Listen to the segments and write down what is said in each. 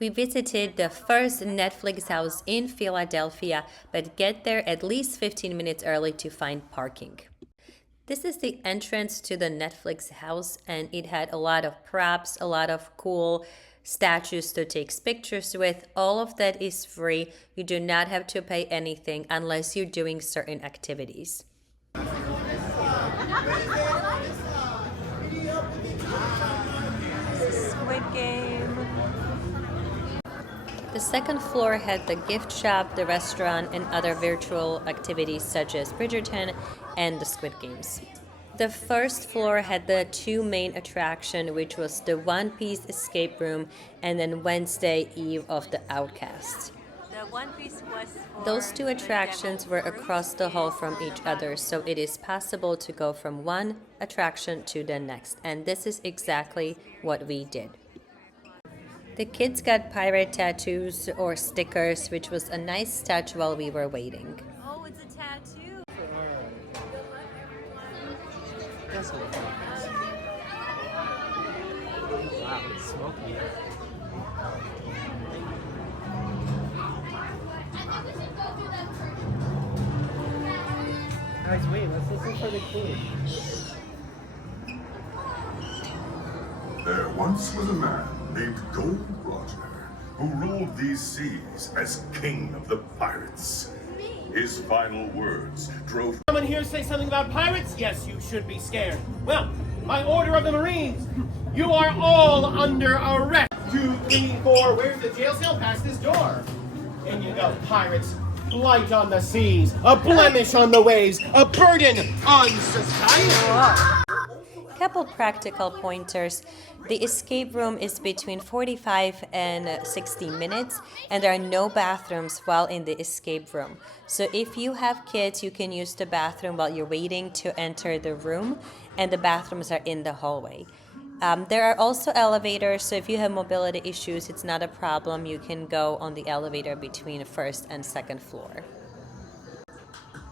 We visited the first Netflix house in Philadelphia, but get there at least 15 minutes early to find parking. This is the entrance to the Netflix house, and it had a lot of props, a lot of cool statues to take pictures with. All of that is free. You do not have to pay anything unless you're doing certain activities. Squid Game. The second floor had the gift shop, the restaurant, and other virtual activities such as Bridgerton and the Squid Games. The first floor had the two main attractions, which was the One Piece escape room and then Wednesday Eve of the Outcasts. The One Piece was Those two attractions were across the hall from each other, so it is possible to go from one attraction to the next, and this is exactly what we did. The kids got pirate tattoos or stickers, which was a nice touch while we were waiting. Oh, it's a tattoo. That's what it is. Wow, it's smoky. Guys, wait, let's listen for the clue. There once was a man named Gold Roger who ruled these seas as king of the pirates. His final words drove... Someone here say something about pirates? Yes, you should be scared. Well, by order of the Marines, you are all under arrest. 2, 3, 4, where's the jail cell? Past this door. In you go, pirates. Blight on the seas, a blemish on the waves, a burden on society. Couple practical pointers. The escape room is between 45 and 60 minutes, and there are no bathrooms while in the escape room. So if you have kids, you can use the bathroom while you're waiting to enter the room, and the bathrooms are in the hallway. There are also elevators, so if you have mobility issues, it's not a problem. You can go on the elevator between first and second floor.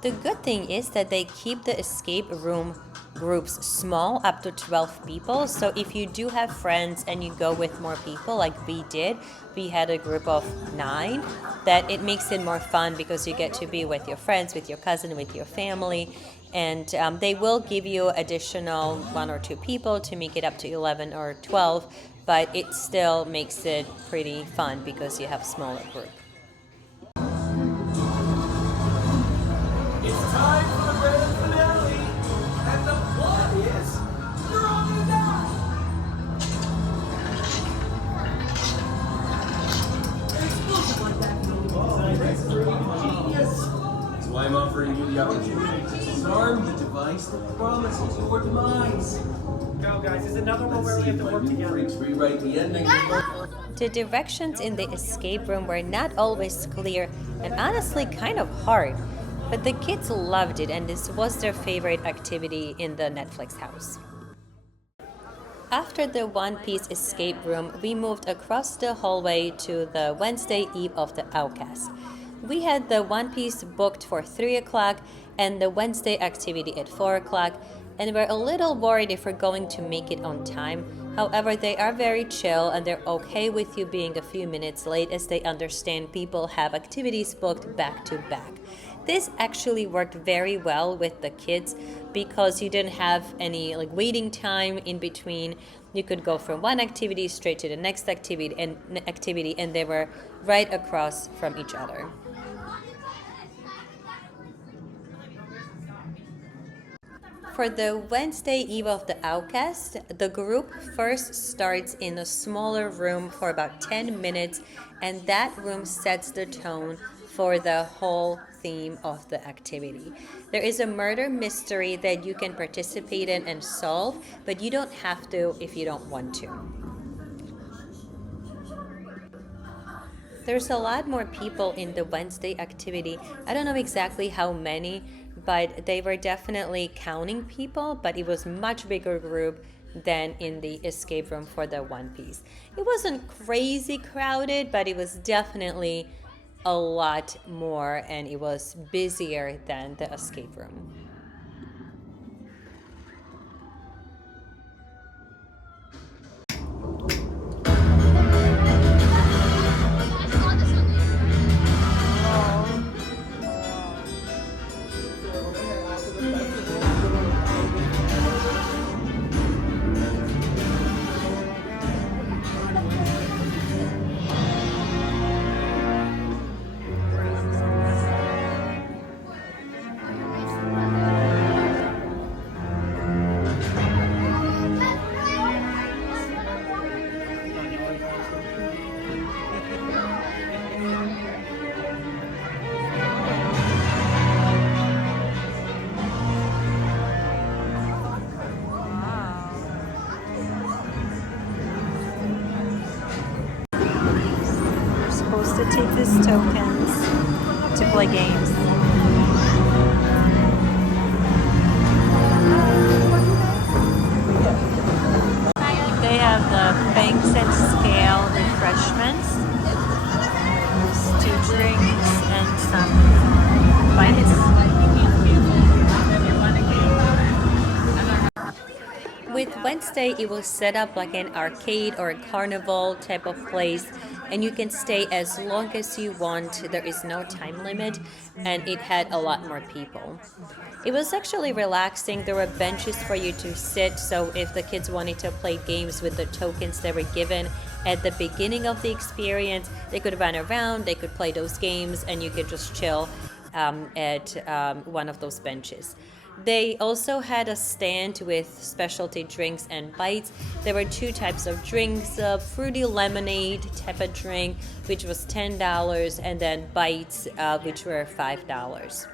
The good thing is that they keep the escape room groups small, up to 12 people. So if you do have friends and you go with more people, like we did, we had a group of 9, that it makes it more fun because you get to be with your friends, with your cousin, with your family. And they will give you additional 1 or 2 people to make it up to 11 or 12, but it still makes it pretty fun because you have a smaller group. It's time for the grand finale, and the plot is you're all gonna die. An explosive like that. That's genius. That's why I'm offering you the opportunity to disarm the device that promises your demise. Go, guys. There's another one where we have to work together. Freaks rewrite the ending. The directions in the escape room were not always clear and honestly kind of hard. But the kids loved it, and this was their favorite activity in the Netflix house. After the One Piece escape room, we moved across the hallway to the Wednesday Eve of the Outcasts. We had the One Piece booked for 3 o'clock and the Wednesday activity at 4 o'clock, and we're a little worried if we're going to make it on time. However, they are very chill and they're okay with you being a few minutes late, as they understand people have activities booked back to back. This actually worked very well with the kids because you didn't have any waiting time in between. You could go from one activity straight to the next activity, and they were right across from each other. For the Wednesday Eve of the Outcast, the group first starts in a smaller room for about 10 minutes, and that room sets the tone for the whole theme of the activity. There is a murder mystery that you can participate in and solve, but you don't have to if you don't want to. There's a lot more people in the Wednesday activity. I don't know exactly how many, but they were definitely counting people, but it was much bigger group than in the escape room for the One Piece. It wasn't crazy crowded, but it was definitely a lot more, and it was busier than the escape room. So take these tokens to play games. They have the banks and scale refreshments. There's 2 drinks and some bites. With Wednesday, it was set up like an arcade or a carnival type of place, and you can stay as long as you want. There is no time limit, and it had a lot more people. It was actually relaxing. There were benches for you to sit, so if the kids wanted to play games with the tokens they were given at the beginning of the experience, they could run around, they could play those games, and you could just chill at one of those benches. They also had a stand with specialty drinks and bites. There were 2 types of drinks, fruity lemonade type of drink, which was $10, and then bites, which were $5.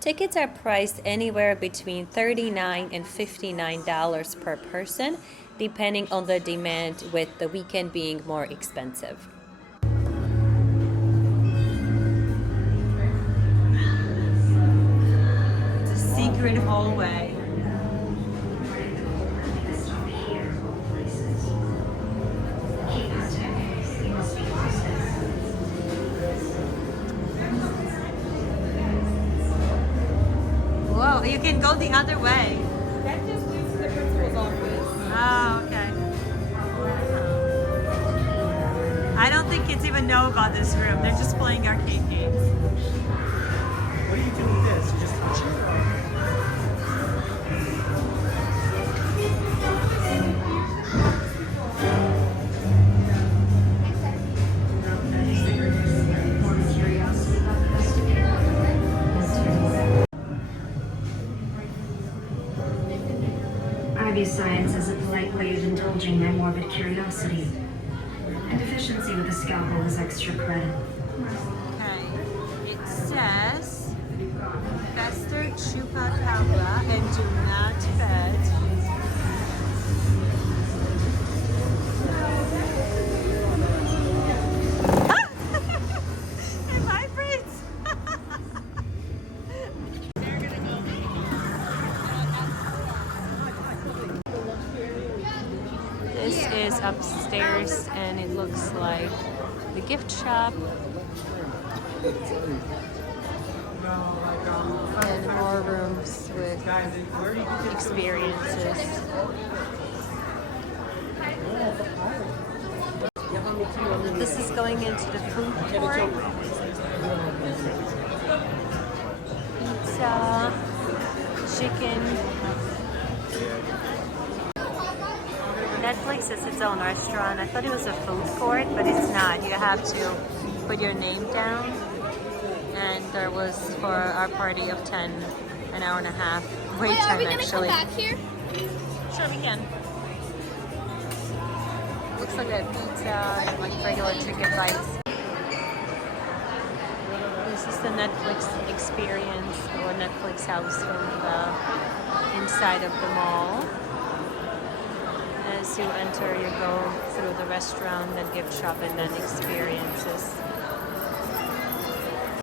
Tickets are priced anywhere between $39 and $59 per person, depending on the demand, with the weekend being more expensive. It's a secret hallway. Whoa, you can go the other way. That just leads to the principal's office. Oh, okay. I don't think kids even know about this room. They're just playing arcade games. What do you do with this? You just touch it? I view science as a polite way of indulging my morbid curiosity. And efficiency with a scalpel is extra credit. Okay, it says Fester chupacabra and do not pet. It vibrates. This is upstairs, and it looks like the gift shop. And more rooms with experiences. This is going into the food court. Pizza, chicken. Netflix is its own restaurant. I thought it was a food court, but it's not. You have to put your name down. And there was, for our party of 10, an hour and a half wait time. Are we gonna actually. come back here? Sure, we can. Looks like a pizza and like regular chicken bites. This is the Netflix experience, or Netflix house from the inside of the mall. As you enter, you go through the restaurant, then gift shop, and then experiences.